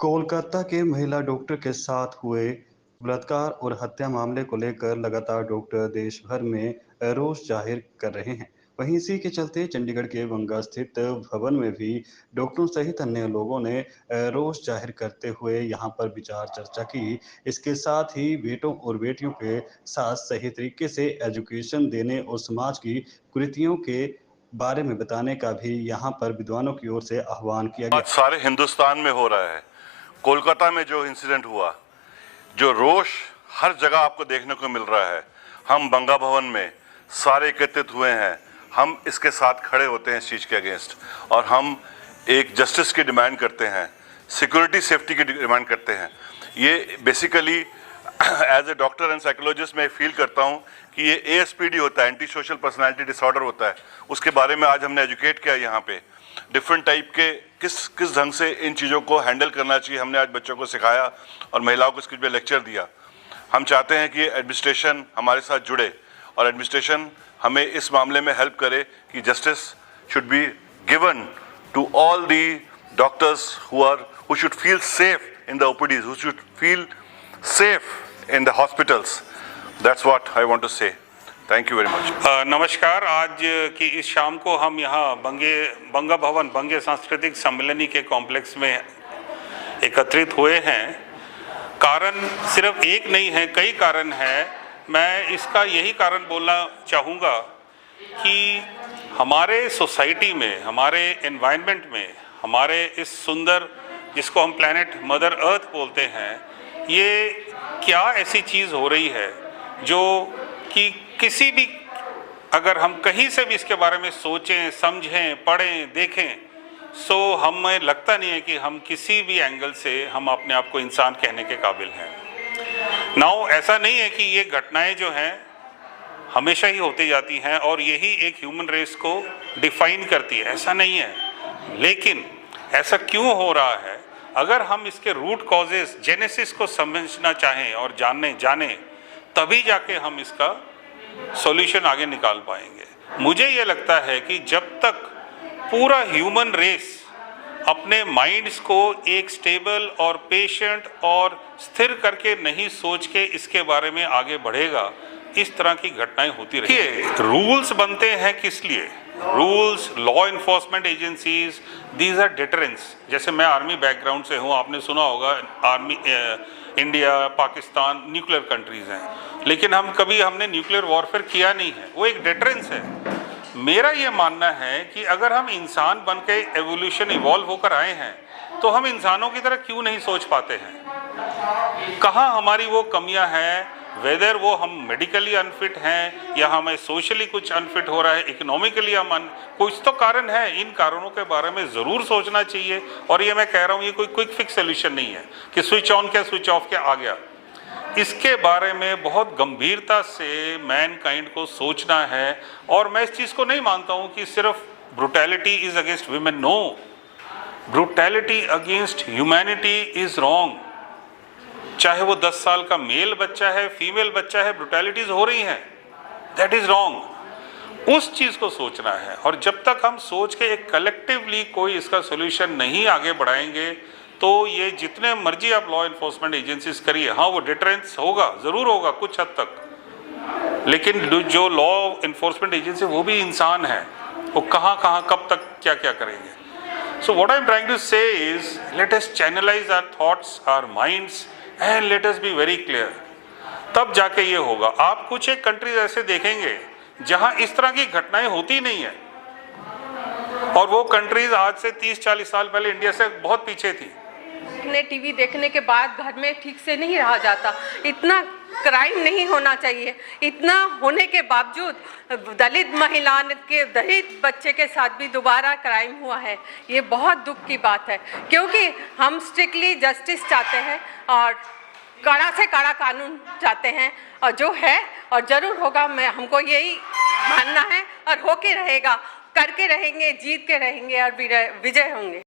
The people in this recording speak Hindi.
कोलकाता के महिला डॉक्टर के साथ हुए बलात्कार और हत्या मामले को लेकर लगातार डॉक्टर देश भर में रोष जाहिर कर रहे हैं। वहीं इसी के चलते चंडीगढ़ के बंगा स्थित भवन में भी डॉक्टरों सहित अन्य लोगों ने रोष जाहिर करते हुए यहां पर विचार चर्चा की। इसके साथ ही बेटों और बेटियों के साथ सही तरीके से एजुकेशन देने और समाज की कुरीतियों के बारे में बताने का भी यहां पर विद्वानों की ओर से आह्वान किया गया। आज सारे हिंदुस्तान में हो रहा है। कोलकाता में जो इंसिडेंट हुआ, जो रोष हर जगह आपको देखने को मिल रहा है, हम बंगा भवन में सारे एकत्रित हुए हैं। हम इसके साथ खड़े होते हैं इस चीज़ के अगेंस्ट, और हम एक जस्टिस की डिमांड करते हैं, सिक्योरिटी सेफ्टी की डिमांड करते हैं। ये basically as a doctor and psychologist मैं फील करता हूँ कि ये ASPD होता है, एंटी सोशल पर्सनैलिटी डिसऑर्डर होता है। उसके बारे में आज हमने एजुकेट किया यहाँ पे, डिफरेंट टाइप के किस ढंग से इन चीज़ों को हैंडल करना चाहिए। हमने आज बच्चों को सिखाया और महिलाओं को इसके लिए लेक्चर दिया। हम चाहते हैं कि एडमिनिस्ट्रेशन हमारे साथ जुड़े और एडमिनिस्ट्रेशन हमें इस मामले में हेल्प करे कि justice should be given to all the doctors who should feel safe in the OPDs, who should feel safe in the hospitals. That's what I want to say. Thank you very much. नमस्कार। आज की इस शाम को हम यहाँ बंगा भवन बंगे सांस्कृतिक सम्मेलनी के कॉम्प्लेक्स में एकत्रित हुए हैं। कारण सिर्फ एक नहीं है, कई कारण हैं। मैं इसका यही कारण बोलना चाहूँगा कि हमारे सोसाइटी में, हमारे एनवायरनमेंट में, हमारे इस सुंदर जिसको हम प्लैनेट मदर अर्थ बोलते हैं, ये क्या ऐसी चीज़ हो रही है जो कि किसी भी, अगर हम कहीं से भी इसके बारे में सोचें, समझें, पढ़ें, देखें, सो हमें लगता नहीं है कि हम किसी भी एंगल से हम अपने आप को इंसान कहने के काबिल हैं। नाउ ऐसा नहीं है कि ये घटनाएं जो हैं हमेशा ही होती जाती हैं और यही एक ह्यूमन रेस को डिफाइन करती है, ऐसा नहीं है। लेकिन ऐसा क्यों हो रहा है, अगर हम इसके रूट कॉजेस, जेनेसिस को समझना चाहें और जाने तभी जाके हम इसका सॉल्यूशन आगे निकाल पाएंगे। मुझे ये लगता है कि जब तक पूरा ह्यूमन रेस अपने माइंड्स को एक स्टेबल और पेशेंट और स्थिर करके नहीं सोच के इसके बारे में आगे बढ़ेगा, इस तरह की घटनाएं होती रहेंगी। रूल्स बनते हैं किस लिए? Rules, law enforcement agencies, these are deterrence. जैसे मैं आर्मी बैकग्राउंड से हूँ, आपने सुना होगा army, India, Pakistan nuclear countries हैं, लेकिन हमने न्यूक्लियर वॉरफेयर किया नहीं है, वो एक डिटरेंस है। मेरा ये मानना है कि अगर हम इंसान बन के एवोल्यूशन इवॉल्व होकर आए हैं, तो हम इंसानों की तरह क्यों नहीं सोच पाते हैं? कहाँ हमारी वो कमियां हैं? वेदर वो हम मेडिकली अनफिट हैं या हमें सोशली कुछ अनफिट हो रहा है, इकोनॉमिकली कुछ तो कारण है। इन कारणों के बारे में ज़रूर सोचना चाहिए। और ये मैं कह रहा हूँ, ये कोई क्विक फिक्स सोल्यूशन नहीं है कि स्विच ऑन किया, स्विच ऑफ किया, आ गया। इसके बारे में बहुत गंभीरता से मैनकाइंड को सोचना है। और मैं इस चीज़ को नहीं मानता हूँ कि सिर्फ brutality is against women. No, brutality against humanity is wrong. चाहे वो 10 साल का मेल बच्चा है, फीमेल बच्चा है, ब्रूटैलिटीज हो रही हैं, दैट इज रॉन्ग। उस चीज़ को सोचना है। और जब तक हम सोच के एक कलेक्टिवली कोई इसका सोल्यूशन नहीं आगे बढ़ाएंगे, तो ये जितने मर्जी आप लॉ इन्फोर्समेंट एजेंसीज करिए, हाँ वो डिटरेंस होगा, ज़रूर होगा कुछ हद तक, लेकिन जो लॉ इन्फोर्समेंट एजेंसी वो भी इंसान है, वो कहाँ कब तक क्या करेंगे। So what I am trying to say is, let us channelize our thoughts, our minds, and let us be very clear. तब जाके ये होगा। आप कुछ एक कंट्रीज ऐसे देखेंगे जहां इस तरह की घटनाएं होती नहीं है, और वो कंट्रीज आज से 30-40 साल पहले इंडिया से बहुत पीछे थी। टीवी देखने के बाद घर में ठीक से नहीं रहा जाता। इतना क्राइम नहीं होना चाहिए। इतना होने के बावजूद दलित महिला के, दलित बच्चे के साथ भी दोबारा क्राइम हुआ है। ये बहुत दुख की बात है, क्योंकि हम स्ट्रिक्टली जस्टिस चाहते हैं और कड़ा से कड़ा कानून चाहते हैं, और जो है और ज़रूर होगा। हमको यही मानना है और होके रहेगा, करके रहेंगे, जीत के रहेंगे और विजय होंगे।